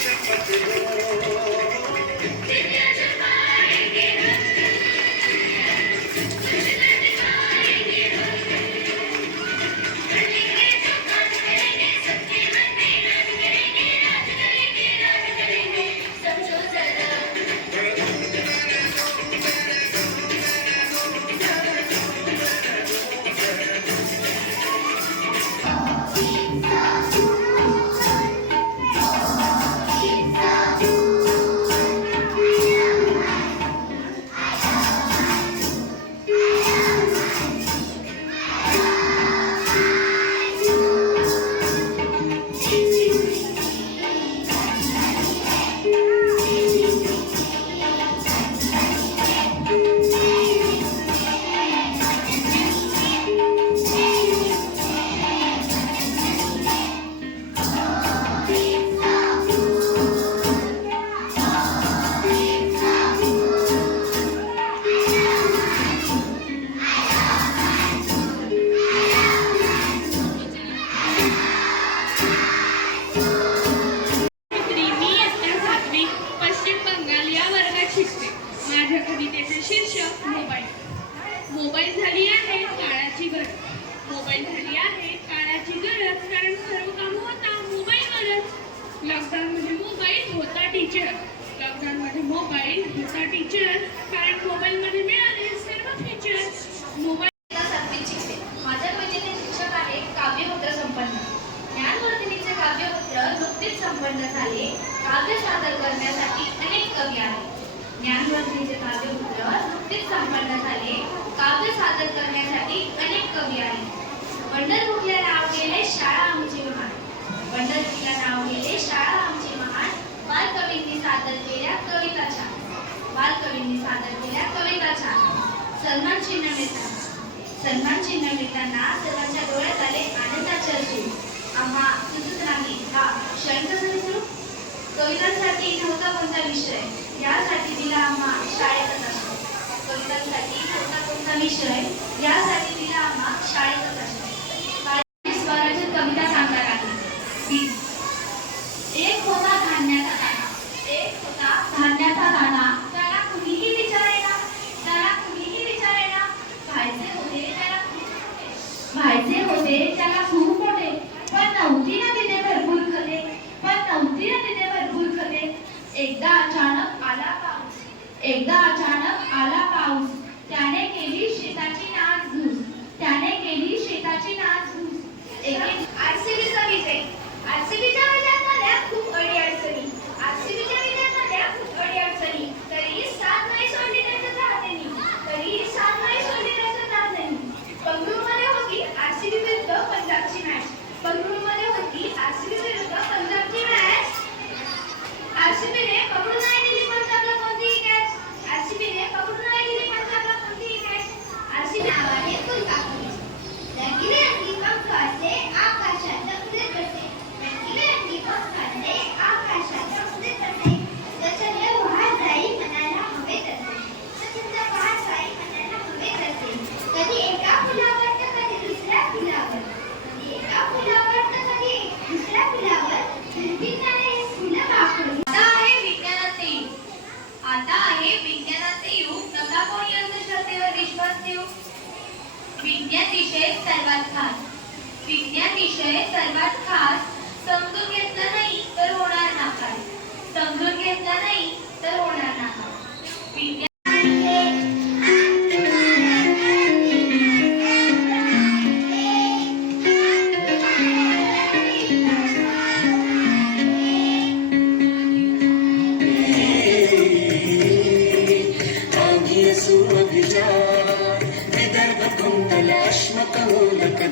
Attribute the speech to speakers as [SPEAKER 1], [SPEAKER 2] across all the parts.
[SPEAKER 1] शपथ
[SPEAKER 2] शिकते. माझ्या कवितेचे शीर्षक मोबाईल. मोबाईल झाली आहे काळाची गरज. मोबाईल झाली आहे काळाची गरज कारण सर्व काम होता मोबाईलवरच लॉकडाऊनमध्ये मोबाईल होता टीचर लॉकडाऊनमध्ये मोबाईल होता टीचर कारण मोबाईलमध्ये मिळाले सर्व फीचर्स मोबाईल
[SPEAKER 3] इयत्ता सातवीत शिकते. माझ्या कवितेचे शिक्षक आहे काव्यमुद्रा संपन्न ज्ञानवर्धिनीचे काव्यमुद्र नुकतेच संपन्न झाले काव्य सादर करण्यासाठी अनेक कवी आहेत ज्ञानवर्धिनीचे काव्यमुद्र करण्यात आले. काव्य सादर करण्यासाठी अनेक कवी आहेत. पंढरपूरला नाव गेले शाळा आमची महान. पंढरपूरला नाव गेले शाळा आमची महान. बालकवींनी सादर केल्या कविता छान. बालकवींनी सादर केल्या कविता छान. सन्मान चिन्ह मिळताना. सन्मान चिन्ह मिळताना सर्वांच्या डोळ्यात आले आनंदाचे असून आम्हा सुचत नाही हा क्षण कसा विसरू कवितांसाठी नव्हता कोणता विषय. यासाठी दिला आम्हा शाळेतच असतो कवितांसाठी कोणता कोणता विषय? यासाठी दिला आम्हा शाळेतच विज्ञानाचे युग नका कोणी अंधश्रद्धेवर विश्वास ठेवू? विज्ञान विषय सर्वात खास. विज्ञान विषय सर्वात खास समजून घेतलं नाही तर होणार नापास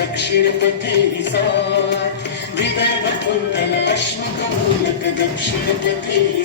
[SPEAKER 1] दक्षिण पथे सात. विदर्भ कुंडलाश्मकमूलक दक्षिण पथे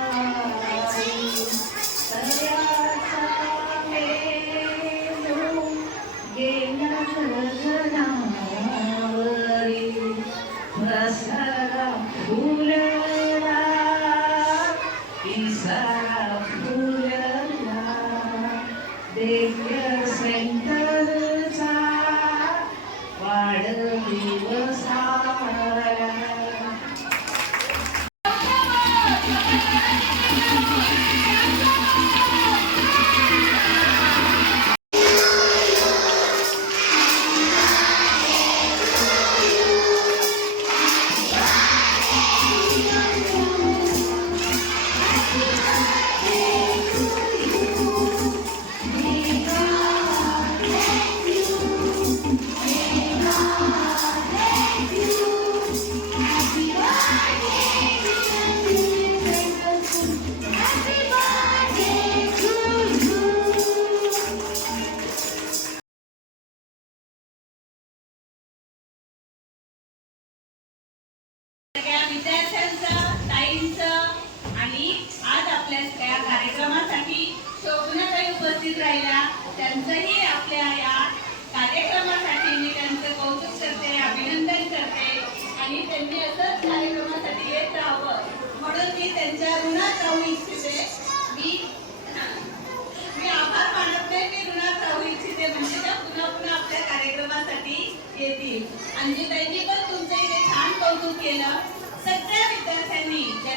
[SPEAKER 1] Amen.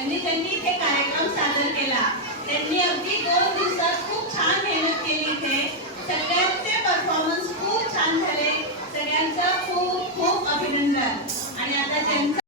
[SPEAKER 4] त्यांनी त्यांनी ते कार्यक्रम सादर केला. त्यांनी अगदी दोन दिवसात खूप छान मेहनत केली इथे. सगळ्यांचे परफॉर्मन्स खूप छान झाले. सगळ्यांचं
[SPEAKER 5] खूप खूप अभिनंदन. आणि आता त्यांचं